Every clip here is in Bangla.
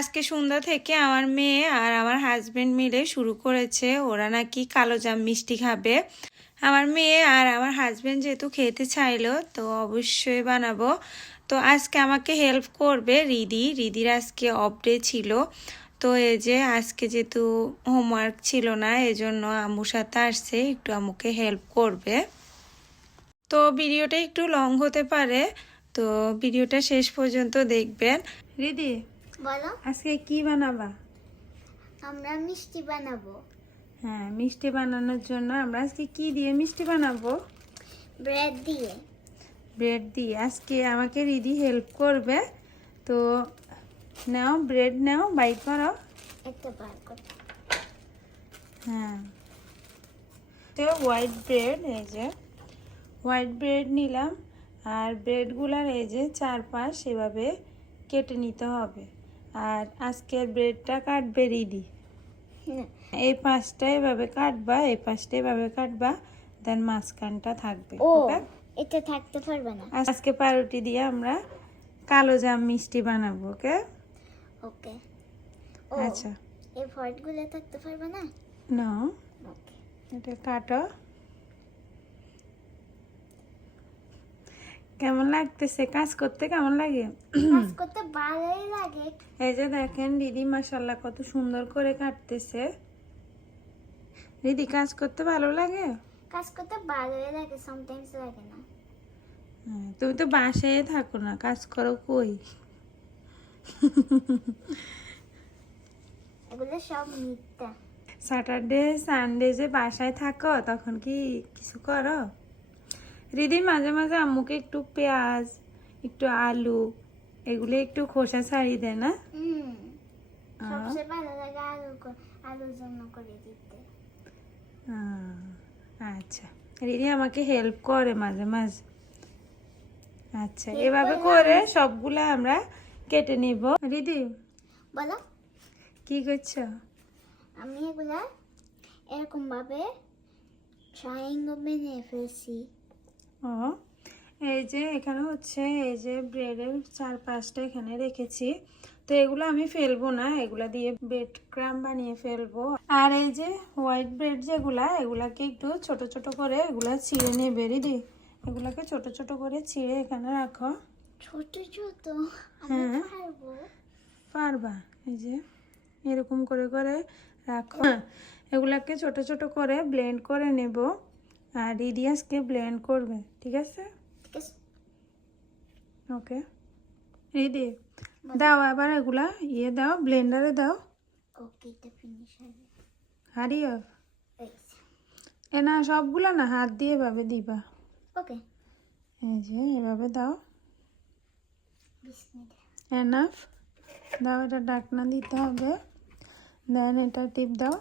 আজকে সন্ধ্যা থেকে আমার মেয়ে আর আমার হাজবেন্ড মিলে শুরু করেছে, ওরা নাকি কালোজাম মিষ্টি খাবে। আমার মেয়ে আর আমার হাজবেন্ড যেহেতু খেতে চাইলো তো অবশ্যই বানাবো। তো আজকে আমাকে হেল্প করবে রিদির আজকে অফ ডে ছিল। তো এই যে আজকে যেহেতু হোমওয়ার্ক ছিল না, এজন্য আম্মুর সাথে আসছে, একটু আম্মুকে হেল্প করবে। তো ভিডিওটা একটু লং হতে পারে, তো ভিডিওটা শেষ পর্যন্ত দেখবেন। রিদি, বলো। আজকে কি বানাবা? আমরা মিষ্টি বানাবো। হ্যাঁ, মিষ্টি বানানোর জন্য আমরা আজকে কি দিয়ে মিষ্টি বানাবো? ব্রেড দিয়ে। ব্রেড দিয়ে। আজকে আমাকে রিদি হেল্প করবে। তো নাও, ব্রেড নাও, বাইট করো। একটা বার করে। হ্যাঁ, তো হোয়াইট ব্রেড, এই যে হোয়াইট ব্রেড নিলাম। আর ব্রেডগুলার এই যে চারপাশ এভাবে কেটে নিতে হবে। আর আজকের ব্রেডটা কাটবে রিদি। এই পাশটা এভাবে কাটবা, এই পাশটা এভাবে কাটবা, দেন মাঝখানটা থাকবে। ও, ওকে, এটা থাকতে পারবে না। আজকে পাউরুটি দিয়ে আমরা কালোজাম মিষ্টি বানাবো। ওকে ওকে। আচ্ছা, এই ফয়েটগুলো থাকতে পারবে না। না, ওকে। এটা কাটো। কেমন লাগতেছে কাজ করতে? কেমন লাগে? কাজ করতে ভালোই লাগে। এই যে দেখেন দিদি মাশাআল্লাহ কত সুন্দর করে কাটতেছে। দিদি, কাজ করতে ভালো লাগে? কাজ করতে ভালোই লাগে, সামটাইমস লাগে না। তুমি তো বাসায় থাকো না, কাজ করো কই? এগুলো সব মিথ্যা। স্যাটারডে সানডে যে বাসায় থাকো তখন কি কিছু করো? দিদি মাঝে মাঝে আম্মুকে একটু পেঁয়াজ, একটু আলু, এগুলো একটু খোসা ছাড়িয়ে দেয় না? সবচেয়ে ভালো লাগে আলুর জন্য করে দিতে। আচ্ছা, দিদি আমাকে হেল্প করে মাঝে মাঝে। আচ্ছা, এভাবে করে সবগুলা আমরা কেটে নিব। দিদি, বলো। কি করছো? আমি এগুলা এরকম ভাবে ট্রায়াঙ্গল বানিয়ে ফেলছি। ও, এই যে এখানে হচ্ছে এই যে ব্রেডের চারপাশটা এখানে রেখেছি। তো এগুলো আমি ফেলবো না, এগুলা দিয়ে ব্রেড ক্রাম বানিয়ে ফেলবো। আর এই যে হোয়াইট ব্রেড যেগুলা, এগুলাকে একটু ছোট ছোট করে এগুলা ছিঁড়ে নেবে। দিদি, এগুলাকে ছোট ছোট করে ছিঁড়ে এখানে রাখো। ছোট ছোট? হ্যাঁ, পারবো। পারবা। এই যে এরকম করে করে রাখো। এগুলাকে ছোট ছোট করে ব্লেন্ড করে নেব। আর দিদি আজকে ব্লেন্ড করবে, ঠিক আছে? ঠিক আছে। ওকে, দিদি দাও আবার এগুলা দাও, ব্লেন্ডারে দাও। ওকে, এটা ফিনিশ হবে। হারিও না, সবগুলা না, হাত দিয়ে এভাবে দিবা। ওকে। এই যে এভাবে দাও। বিসমিল্লাহ। এনাফ দাও, এটা ঢাকনা দিতে হবে। দেন এটা টিপ দাও।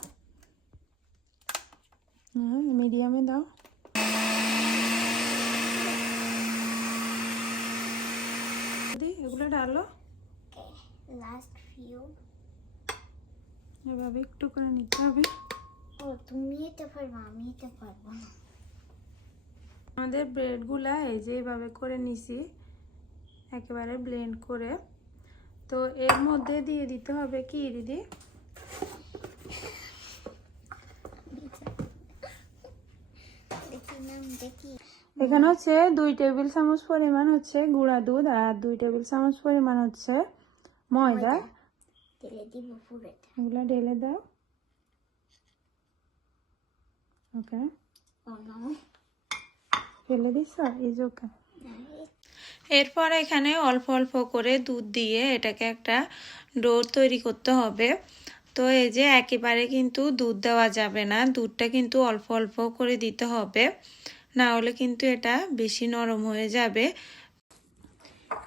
হ্যাঁ, মিডিয়ামে দাও। এগুলো ডালো, লাস্ট ফিউ। এভাবে একটু করে নিতে হবে। ও, তুমি এটা পারবে, আমি এটা পারবো না। আমাদের ব্রেডগুলা এই যে এইভাবে করে নিছি, একেবারে ব্লেন্ড করে। তো এর মধ্যে দিয়ে দিতে হবে কি দিদি? দেখি। এখানে হচ্ছে 2 টেবিল চামচ পরিমাণ হচ্ছে গুঁড়া দুধ, আর 2 টেবিল চামচ পরিমাণ হচ্ছে ময়দা। ঢেলে দিব পুরোটা। এগুলো ঢেলে দাও। ওকে, ফেলে দিছ, ইজ ওকে। এরপর এখানে অল্প অল্প করে দুধ দিয়ে এটাকে একটা ডো তৈরি করতে হবে। তো এই যে একেবারে কিন্তু দুধ দেওয়া যাবে না, দুধটা কিন্তু অল্প অল্প করে দিতে হবে, না হলে কিন্তু এটা বেশি নরম হয়ে যাবে।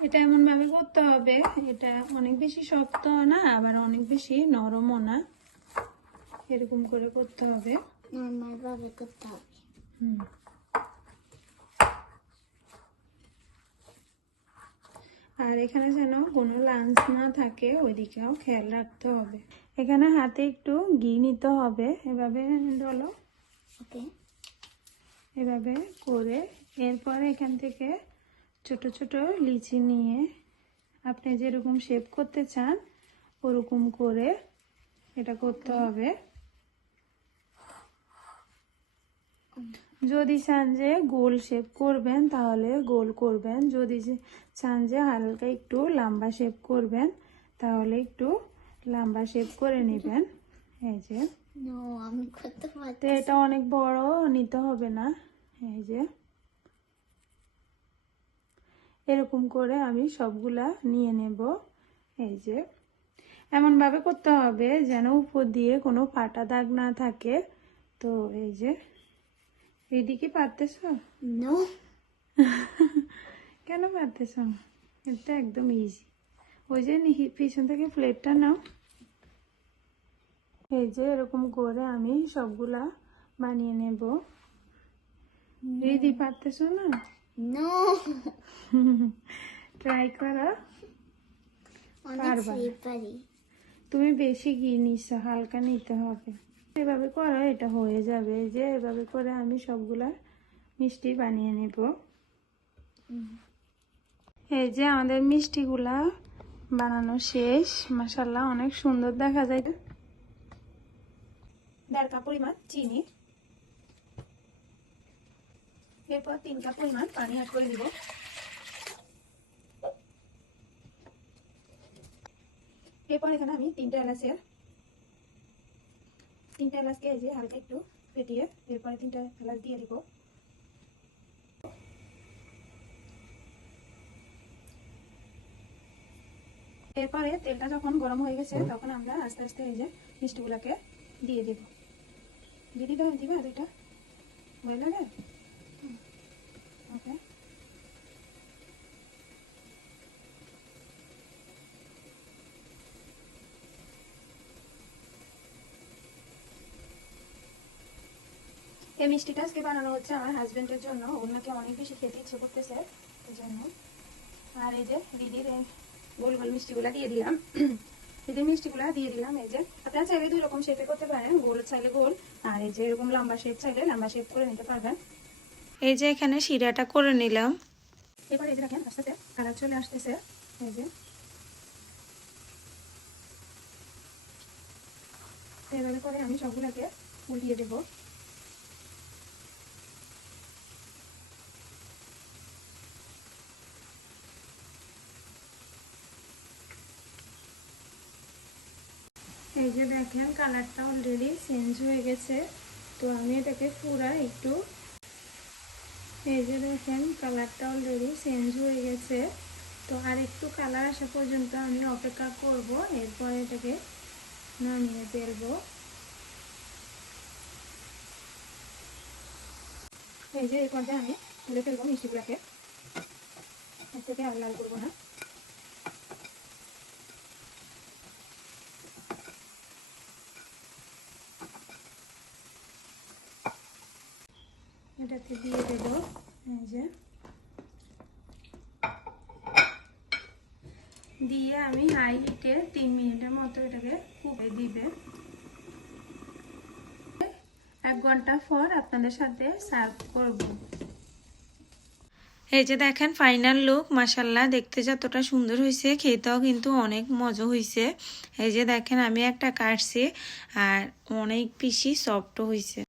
এটা এমনভাবে করতে হবে, এটা অনেক বেশি শক্ত না আবার অনেক বেশি নরমও না, এরকম করে করতে হবে। নরমাল ভাবে করতে হবে। আর এখানে যেন কোনো লাঞ্চ না থাকে, ওইদিকেও খেয়াল রাখতে হবে। এখানে হাতে একটু ঘি নিতে হবে, এভাবে ডলো। ওকে। এভাবে করে এরপর এখান থেকে ছোট ছোট লিচি নিয়ে আপনি যেরকম শেপ করতে চান ওরকম করে এটা করতে হবে। যদি চান যে গোল শেপ করবেন তাহলে গোল করবেন, যদি চান যে হালকা একটু লম্বা শেপ করবেন তাহলে একটু লম্বা শেপ করে নেবেন। এই যে নো আমি করতে তো পারছি। এটা অনেক বড় নিতে হবে না। এই যে এরকম করে আমি সবগুলা নিয়ে নেব। এই যে এমন ভাবে করতে হবে যেন উপর দিয়ে কোনো ফাটা দাগ না থাকে। তো এই যে এদিকে পারতেছ? নো কেন পারতেছ? এটা একদম ইজি। ওই যে পিছন থেকে প্লেটটা নাও। এই যে এরকম করে আমি সবগুলা বানিয়ে নেব। রিদি পারতেছ না? নো ট্রাই করো, অনেক পারবা। পারি। তুমি বেশি ঘি নিচ্ছ, হালকা নিতে হবে। এভাবে করো, এটা হয়ে যাবে। এই যে এভাবে করে আমি সবগুলা মিষ্টি বানিয়ে নেব। এই যে আমাদের মিষ্টিগুলা বানানো শেষ। মাশাআল্লাহ অনেক সুন্দর দেখা যায়। 1.5 কাপ পরিমাণ চিনি, এরপর 3 কাপ পরিমাণ পানি অ্যাড করে দিব। এরপর এখানে আমি 3টা এলাচকে এই যে হালকা একটু ফেটিয়ে এরপরে 3টা এলাচ দিয়ে দিব। এরপরে তেলটা যখন গরম হয়ে গেছে তখন আমরা আস্তে আস্তে এই যে মিষ্টিগুলোকে দিয়ে দেব। দিদি দিবা দুইটা ভয় লাগে? ওকে। এই মিষ্টিটা আজকে বানানো হচ্ছে আমার হাজবেন্ডের জন্য, ওনাকে অনেক বেশি খেতে ইচ্ছে করতেছে এই জন্য। আর এই যে দিদির গোল গোল মিষ্টিগুলা দিয়ে দিলাম। দিদির মিষ্টিগুলা দিয়ে দিলাম। এই যে আপনারা চাইলে 2 রকম শেপে করতে পারেন, গোল চাইলে গোল, আর এই যে এরকম লম্বা শেপ চাইলে লম্বা শেপ করে নিতে পারবেন। এই যে এখানে শিরাটা করে নিলাম। এবার এই যে দেখেন আস্তে আস্তে কালার চলে আসতেছে। এই যে এভাবে করে আমি সবগুলোকে উল্টিয়ে দেবো। এই যে দেখেন কালারটা অলরেডি চেঞ্জ হয়ে গেছে। তো আমি এটাকে পুরা একটু, এই যে দেখেন কালারটা অলরেডি চেঞ্জ হয়ে গেছে। তো আর একটু কালার আসা পর্যন্ত আমি অপেক্ষা করব, এরপরে এটাকে নামিয়ে ফেলবো। এই যে এই পর্যায়ে আমি তুলে ফেলবো মিষ্টিগুলোকে, এর থেকে আর লাল করবো না। এটাতে দিয়ে দেবো। এই যে দিয়ে আমি হাই হিটে 3 মিনিটের মতো এটাকে ফুটে দিবে। 1 ঘন্টা পর আপনাদের সাথে সার্ভ করব। এই যে দেখেন ফাইনাল লুক। মাশাআল্লাহ দেখতে যতটা সুন্দর হয়েছে খেতেও কিন্তু অনেক মজা হয়েছে। এই যে দেখেন আমি একটা কাটছি আর অনেক বেশি সফট হয়েছে।